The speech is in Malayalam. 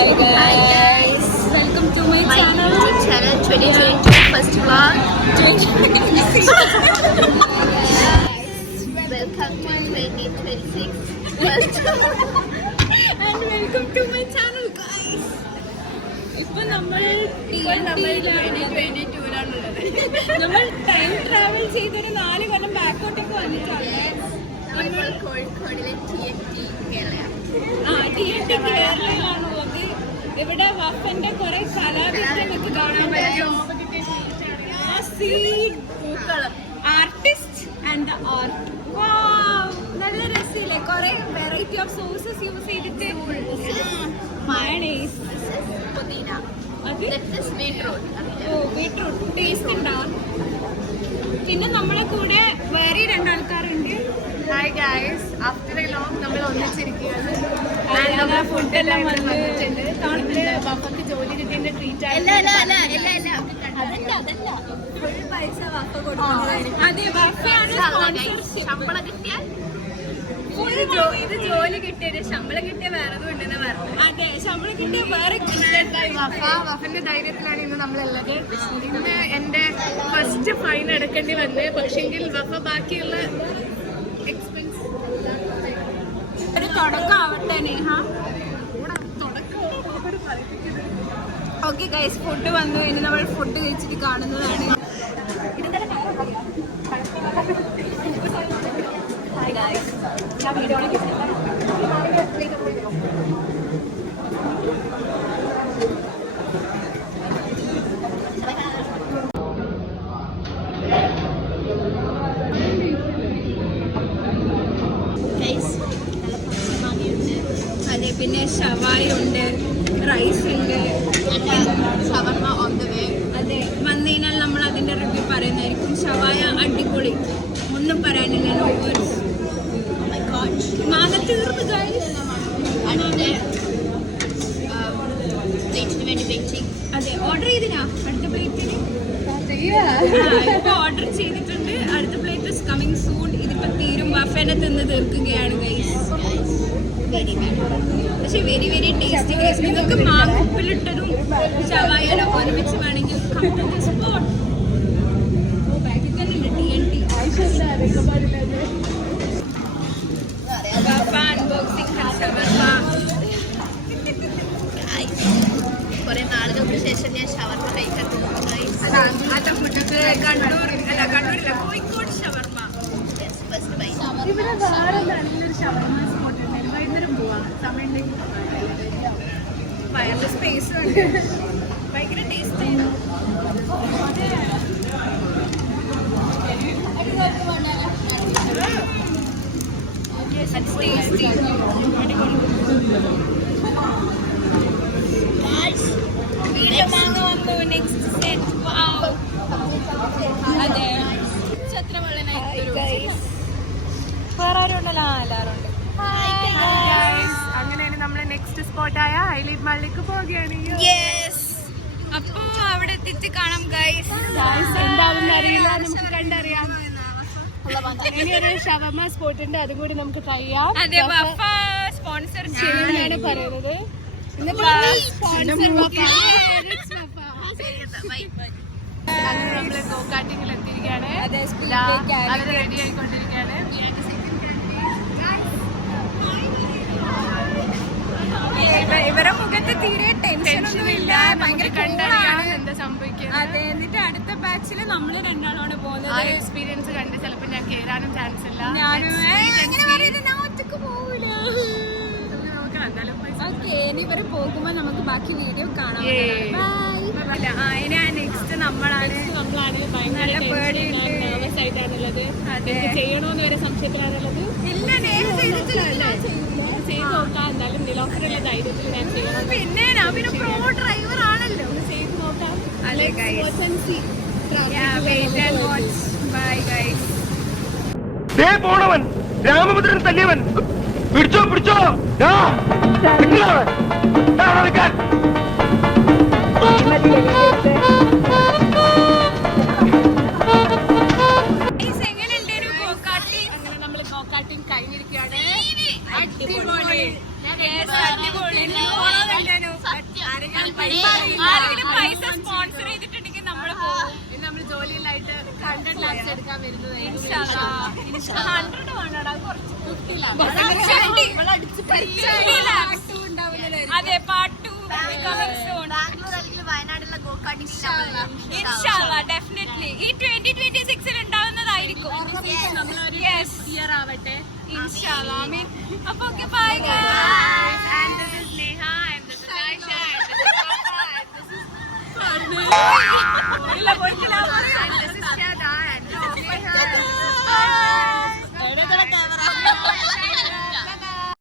Hi guys. Welcome to my channel. Channel 2022 first vlog. Welcome to 2026 first And welcome to my channel guys. ഇപ്പോൾ നമ്മൾ 2022-ലാണുള്ളത്. നമ്മൾ ടൈം ട്രാവൽ ചെയ്തൊരു 4 കൊല്ലം ബാക്കോട്ടേക്ക് വന്നിട്ടാണ്. നമ്മൾ കോഴിക്കോടിലെ TNT കേരളയാണ്. TNT കേരളയിലാണ് ഉള്ളത്. ഇവിടെ വഫന്റെ കുറെ കലാവിരുദ്ധമൊക്കെ കാണാൻ പറ്റും. Artist and the art. നല്ല രസമില്ലേ? കുറെ വെറൈറ്റി ഓഫ് സോസസ് യൂസ് ചെയ്തിട്ട് മയണൈസ്, പുതിന, ബീട്രൂട്ട് ടേസ്റ്റ് ഉണ്ടോ? പിന്നെ നമ്മളെ കൂടെ വേറെ 2 ആൾക്കാരുണ്ട്. Hi guys, after A long നമ്മൾ ഒന്നിച്ചിരിക്കുകയാണ്. ഫുഡെല്ലാം വന്നിട്ടുണ്ട്. പപ്പക്ക് ജോലി കിട്ടിയതിന്റെ ട്രീറ്റ് അതെ, വഫയാണ് സ്പോൺസർഷിപ്പ്. ശമ്പളം കിട്ടിയാൽ ഇത് ജോലി കിട്ടിയത് ശമ്പളം കിട്ടിയ വേറെ ഉണ്ടെന്ന് പറഞ്ഞു. അതെ, ശമ്പളം കിട്ടിയ വേറെ വഫന്റെ ധൈര്യത്തിലാണ് ഇന്ന് നമ്മളുള്ളത്. ഇന്ന് എന്റെ ഫസ്റ്റ് ഫൈൻ അടക്കേണ്ടി വന്നത്. പക്ഷെങ്കിൽ വഫ ബാക്കിയുള്ള എക്സ്പെൻസ് ഒരു തുടക്കം ആവട്ടെ നേഹ. ഓക്കെ ഗൈസ്, ഫുഡ് വന്നു. ഇനി നമ്മൾ ഫുഡ് കഴിച്ചിട്ട് കാണുന്നതാണ്. അതെ, പിന്നെ ഷവായ ഉണ്ട്, റൈസ് ഉണ്ട്, ഷവർമ ഓൺ ദ വേ. അതെ, വന്നു കഴിഞ്ഞാൽ നമ്മൾ അതിന്റെ റിവ്യൂ പറയുന്നതായിരിക്കും. ഷവായ അടിപൊളി, ഒന്നും പറയാനില്ല. No words. മാങ്ങ തീർന്നു ഗൈസ്. അതെ, ഓർഡർ ചെയ്തിനാ അടുത്ത പ്ലേറ്റിന്? ഇപ്പൊ ഓർഡർ ചെയ്തിട്ടുണ്ട്. അടുത്ത പ്ലേറ്റ് ഇസ് കമ്മിങ് സൂൺ. ഇതിപ്പോ തീരും. വഫേനെ തിന്ന് തീർക്കുകയാണ് ഗൈസ്. പക്ഷെ വെരി വെരി ടേസ്റ്റി ഗൈസ്. നിങ്ങൾക്ക് മാങ്ങ ഉപ്പിലിട്ടതും ഷവായനും ഒരുമിച്ച് വേണമെങ്കിൽ സ്പോട്ട്. ബാക്കിൽ തന്നെ ഉണ്ട് TNT. കുറെ നാളുകൾക്ക് ശേഷം ഞാൻ ഷവർമ കഴിക്കാൻ പോകുന്നു. കോഴിക്കോട് ഷവർമ. ഇവിടെ വേറെ നല്ലൊരു ഷവർമ സ്പോട്ട് ഉണ്ട്. വൈകുന്നേരം പോവാം, സമയമുണ്ടെങ്കിൽ. വയറിൽ സ്പേസ് ഉണ്ട്. ഭയങ്കര ടേസ്റ്റ് ആയിരുന്നു. മാങ്ങ വന്നു. Next set. അതെ, എത്ര വെള്ളനായി. വേറെ ആരും ഉണ്ടല്ലോ? എല്ലാവരും ഉണ്ട്. അങ്ങനെയാണ് നമ്മളെ നെക്സ്റ്റ് സ്പോട്ടായ ഹൈലൈറ്റ് മാളിലേക്ക് പോവുകയാണ്. അപ്പൊ അവിടെ എത്തിച്ച് കാണാം ഗൈസ്. എന്താണെന്ന് അറിയില്ല, നമുക്ക് കണ്ടറിയാം. ഇനിയൊരു ഷവർമ സ്പോട്ട് ഉണ്ട്, അതും കൂടി നമുക്ക് ട്രൈ ചെയ്യാം. അതെ, വഫ സ്പോൺസർ ചെയ്യുന്നതാണ് പറയുന്നത്. അങ്ങനെ നമ്മള് ഗോകാട്ടിങ്ങിൽ എത്തിയിരിക്കുകയാണ്. അത് റെഡി ആയിക്കൊണ്ടിരിക്കുകയാണ്. ഇവരെ മുഖത്ത് തീരെ ടെൻഷനൊന്നുമില്ല. ഭയങ്കര കണ്ടറിയാണ് എന്താ സംഭവിക്കുന്നത്. അതെ, എന്നിട്ട് അടുത്ത ബാച്ചിൽ നമ്മൾ 2 ആളാണ് പോകുന്നത്. ആ എക്സ്പീരിയൻസ് കണ്ട് ചിലപ്പോൾ ഞാൻ കേറാനും ചാൻസ് ഇല്ല. ഞാനും ഒറ്റക്ക് പോവില്ല. ഓക്കെ, ഇനി ഇവര് പോകുമ്പോ നമുക്ക് ബാക്കി വീഡിയോ കാണാം. ഇനി നെക്സ്റ്റ് നമ്മളാണ്. നല്ല പേടിയുണ്ട്. നെർവസ് ആയിട്ടാണുള്ളത്. ചെയ്യണോന്ന് വരെ സംശയത്തിലാണുള്ളത്. ഇല്ല, ചെയ്ത് നോക്കാം. എന്നാലും നിലോഫറുള്ള ധൈര്യത്തിൽ ഞാൻ ചെയ്യണം. പിന്നെ പ്രോ ഡ്രൈവർ ആണല്ലോ. ചെയ്ത് നോക്കാം. പോണവൻ രാമഭദ്രൻ തല്ലിയവൻ. പിടിച്ചോ പിടിച്ചോ. കഴിഞ്ഞിരിക്കുകയാണ്. അടിപൊളി. എടുക്കാൻ വരുന്നത്. അതെ പാർട്ട് 2 വയനാടുള്ള ഗോകാട്ടി ഡെഫിനറ്റ്ലി ഈ 2026 ഉണ്ടാവുന്നതായിരിക്കും. ഇയർ ആവട്ടെ. Inshallah. I mean, okay, bye guys. And this is Neha, and this is Aisha, and this is Papa, and this is